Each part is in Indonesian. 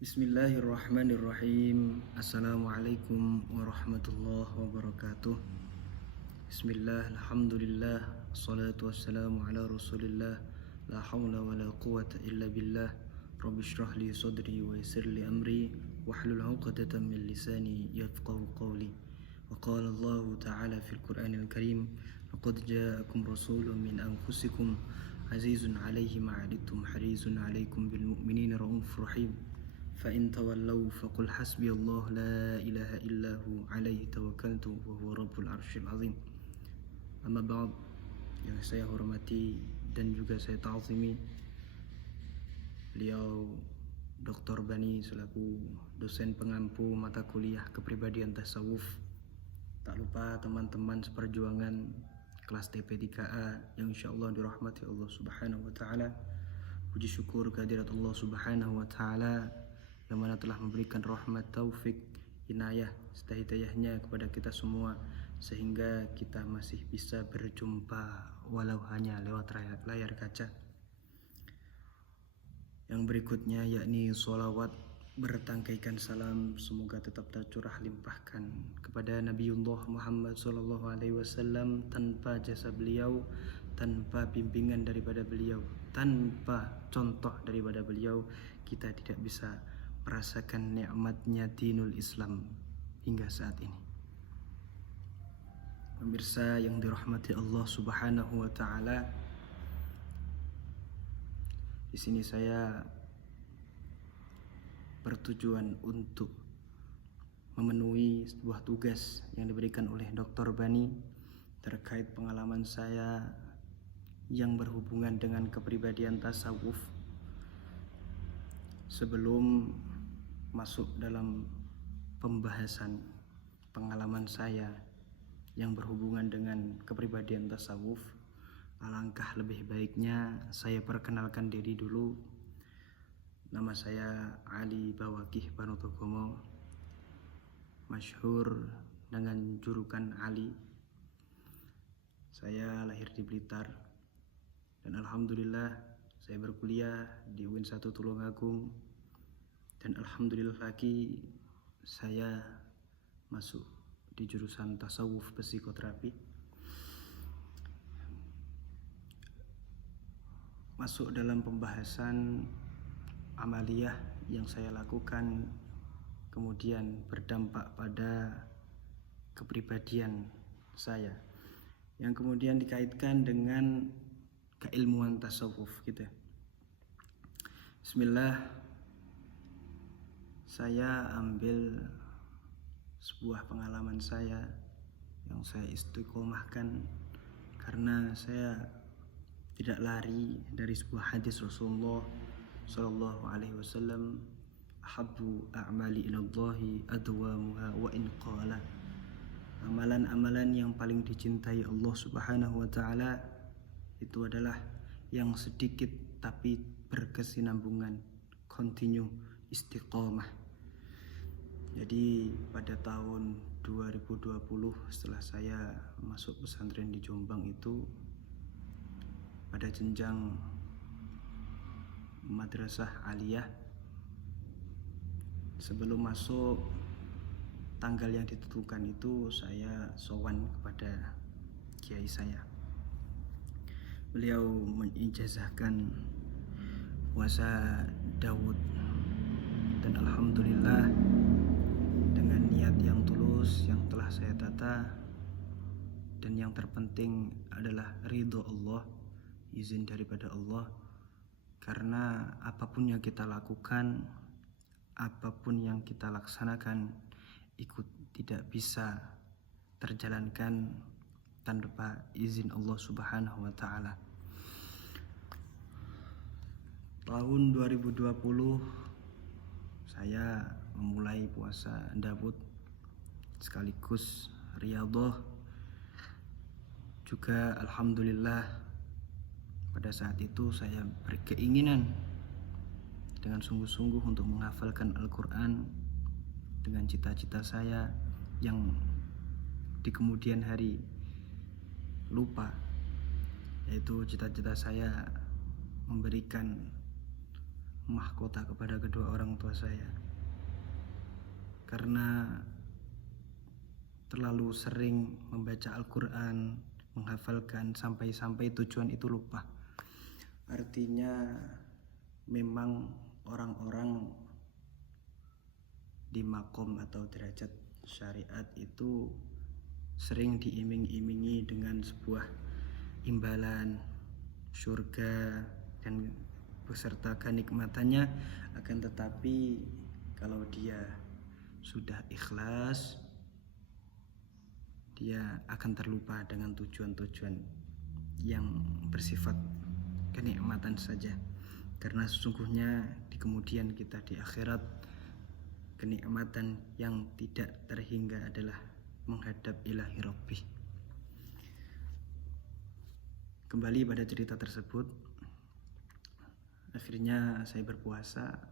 Bismillahirrahmanirrahim. Assalamualaikum warahmatullahi wabarakatuh. Bismillah, alhamdulillah, assalatu wassalamu ala rasulillah. La hawla wa la quwata illa billah. Rabbi shrah li sadri wa yassir li amri wahlul 'uqdatam min lisani yafqahu qawli. Wa qala Allah ta'ala fil Qur'anil Karim, laqad ja'akum rasulun min anfusikum azizun 'alaihi ma 'anittum harisun 'alaikum bil mu'minina raufur rahim. فإن تولوا فقل حسبي الله لا إله إلا هو عليه توكلت وهو رب العرش العظيم. Amma ba'd, yang saya hormati dan juga saya ta'zimi beliau Dr. Bani selaku dosen pengampu mata kuliah kepribadian tasawuf. Tak lupa teman-teman seperjuangan kelas TP3A yang insyaallah dirahmati Allah Subhanahu wa taala. Puji syukur kehadirat Allah Subhanahu wa taala yang mana telah memberikan rahmat, taufik, inayah, hidayahnya kepada kita semua sehingga kita masih bisa berjumpa walau hanya lewat layar kaca. Yang berikutnya yakni sholawat bertangkaikan salam semoga tetap tercurah limpahkan kepada Nabiullah Muhammad SAW. Tanpa jasa beliau, tanpa bimbingan daripada beliau, tanpa contoh daripada beliau, kita tidak bisa merasakan nikmatnya dinul Islam hingga saat ini. Pemirsa yang dirahmati Allah Subhanahu wa taala, di sini saya bertujuan untuk memenuhi sebuah tugas yang diberikan oleh Dr. Bani terkait pengalaman saya yang berhubungan dengan kepribadian tasawuf. Sebelum masuk dalam pembahasan pengalaman saya yang berhubungan dengan kepribadian tasawuf, alangkah lebih baiknya saya perkenalkan diri dulu. Nama saya Ali Bawakih Panutogomo, masyhur dengan julukan Ali. Saya lahir di Blitar dan alhamdulillah saya berkuliah di UIN 1 Tulungagung, dan alhamdulillah lagi saya masuk di jurusan tasawuf psikoterapi. Masuk dalam pembahasan amaliyah yang saya lakukan kemudian berdampak pada kepribadian saya yang kemudian dikaitkan dengan keilmuan tasawuf gitu. Bismillah, saya ambil sebuah pengalaman saya yang saya istiqomahkan karena saya tidak lari dari sebuah hadis Rasulullah sallallahu alaihi wasallam, ahabbu a'mali ilallahi adwamuha wa in qala. Amalan-amalan yang paling dicintai Allah Subhanahu wa taala itu adalah yang sedikit tapi berkesinambungan, continue, istiqomah. Jadi pada tahun 2020 setelah saya masuk pesantren di Jombang itu, pada jenjang madrasah aliyah, sebelum masuk tanggal yang ditentukan itu saya sowan kepada kiai saya. Beliau mengijazahkan puasa Daud, dan alhamdulillah dengan niat yang tulus yang telah saya tata, dan yang terpenting adalah ridho Allah, izin daripada Allah. Karena apapun yang kita lakukan, apapun yang kita laksanakan, ikut tidak bisa terjalankan tanpa izin Allah Subhanahu wa taala. Tahun 2020 saya memulai puasa Daud sekaligus riyadhah. Juga alhamdulillah pada saat itu saya berkeinginan dengan sungguh-sungguh untuk menghafalkan Al-Quran dengan cita-cita saya yang di kemudian hari lupa, yaitu cita-cita saya memberikan mahkota kepada kedua orang tua tua saya, karena terlalu sering membaca Al-Quran, menghafalkan sampai tujuan itu lupa. Artinya memang orang-orang di makom atau derajat syariat itu sering diiming-imingi dengan sebuah imbalan surga dan beserta kenikmatannya, akan tetapi kalau dia sudah ikhlas, dia akan terlupa dengan tujuan-tujuan yang bersifat kenikmatan saja. Karena sesungguhnya di kemudian kita di akhirat, kenikmatan yang tidak terhingga adalah menghadap ilahi Rabbih. Kembali pada cerita tersebut, akhirnya saya berpuasa.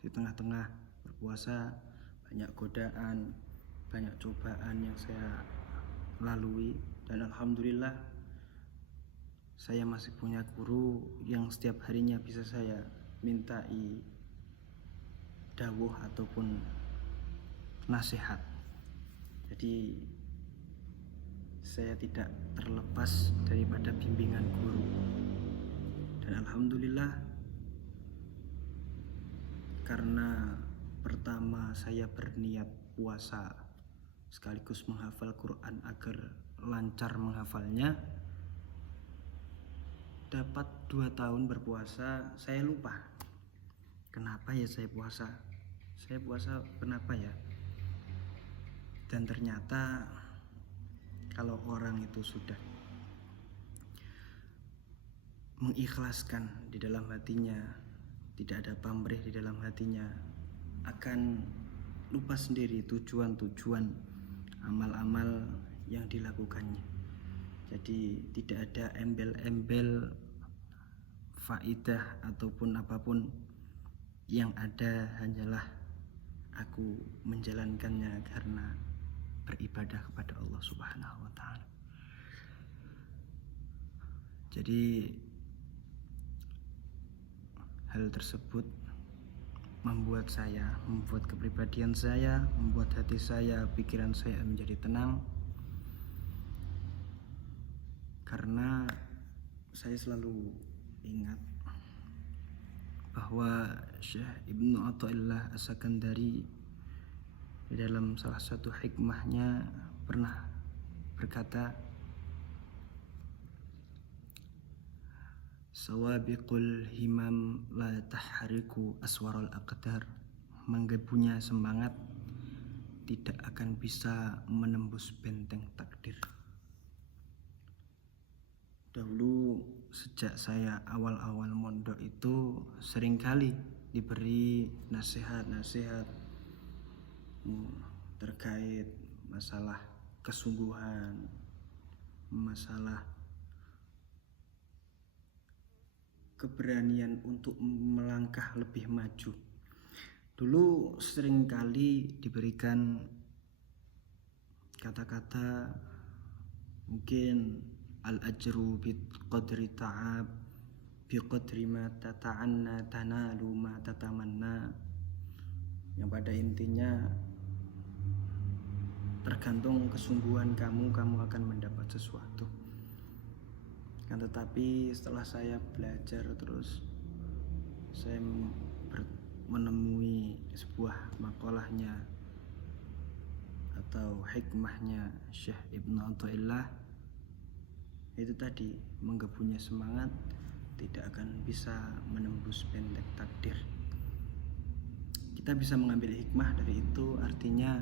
Di tengah-tengah berpuasa, banyak godaan, banyak cobaan yang saya lalui, dan alhamdulillah saya masih punya guru yang setiap harinya bisa saya mintai dawuh ataupun nasihat. Jadi saya tidak terlepas daripada bimbingan guru, dan alhamdulillah karena pertama saya berniat puasa sekaligus menghafal Quran agar lancar menghafalnya. Dapat 2 tahun berpuasa, saya lupa kenapa ya saya puasa kenapa ya. Dan ternyata kalau orang itu sudah mengikhlaskan di dalam hatinya, tidak ada pamrih di dalam hatinya, akan lupa sendiri tujuan-tujuan amal-amal yang dilakukannya. Jadi tidak ada embel-embel faidah ataupun apapun, yang ada hanyalah aku menjalankannya karena beribadah kepada Allah Subhanahu wa ta'ala. Jadi hal tersebut membuat kepribadian saya, membuat hati saya, pikiran saya menjadi tenang, karena saya selalu ingat bahwa Syekh Ibnu Athaillah As-Sakandari di dalam salah satu hikmahnya pernah berkata, sawabiqul himam la tahriku aswaral aqdar. Menggebunya semangat tidak akan bisa menembus benteng takdir. Dahulu sejak saya awal-awal mondok itu seringkali diberi nasihat-nasihat terkait masalah kesungguhan, masalah keberanian untuk melangkah lebih maju. Dulu seringkali diberikan kata-kata mungkin al-ajru bi qadri ta'ab, bi qadri ma tata'anna tanalu ma tatamanna, yang pada intinya tergantung kesungguhan kamu akan mendapat sesuatu. Kan tetapi setelah saya belajar terus, saya menemui sebuah makalahnya atau hikmahnya Syekh Ibnu Athaillah, itu tadi, menggebunya semangat tidak akan bisa menembus benteng takdir. Kita bisa mengambil hikmah dari itu, artinya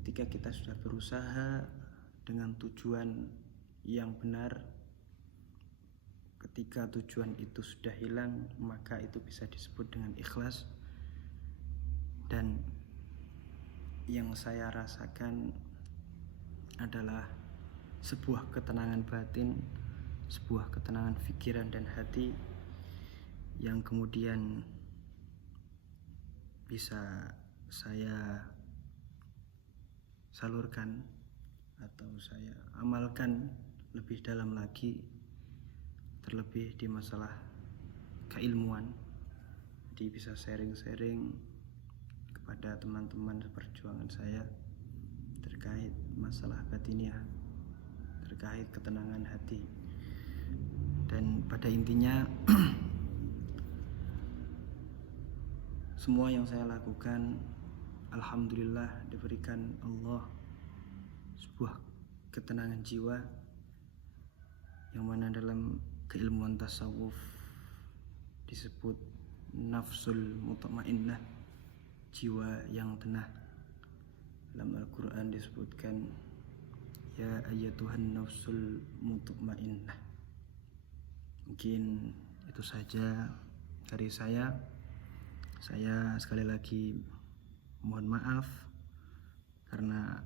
ketika kita sudah berusaha dengan tujuan yang benar, ketika tujuan itu sudah hilang, maka itu bisa disebut dengan ikhlas. Dan yang saya rasakan adalah sebuah ketenangan batin, sebuah ketenangan pikiran dan hati yang kemudian bisa saya salurkan atau saya amalkan lebih dalam lagi, terlebih di masalah keilmuan, jadi bisa sharing-sharing kepada teman-teman seperjuangan saya terkait masalah batiniah, terkait ketenangan hati. Dan pada intinya semua yang saya lakukan alhamdulillah diberikan Allah sebuah ketenangan jiwa, yang mana dalam keilmuan tasawuf disebut nafsul mutmainnah, jiwa yang tenang. Dalam Al-Quran disebutkan ya ayyatuhan nafsul mutmainnah. Mungkin itu saja dari saya. Saya sekali lagi mohon maaf karena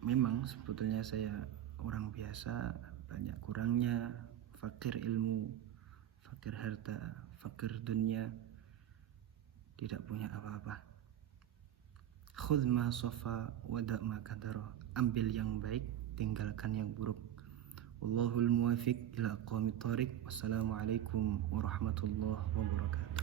memang sebetulnya saya orang biasa, banyak kurangnya, fakir ilmu, fakir harta, fakir dunia, tidak punya apa-apa. Khudh ma safa wada' ma kadara. Ambil yang baik, tinggalkan yang buruk. Wallahul muwafiq ila aqwamit thoriq. Wassalamualaikum warahmatullahi wabarakatuh.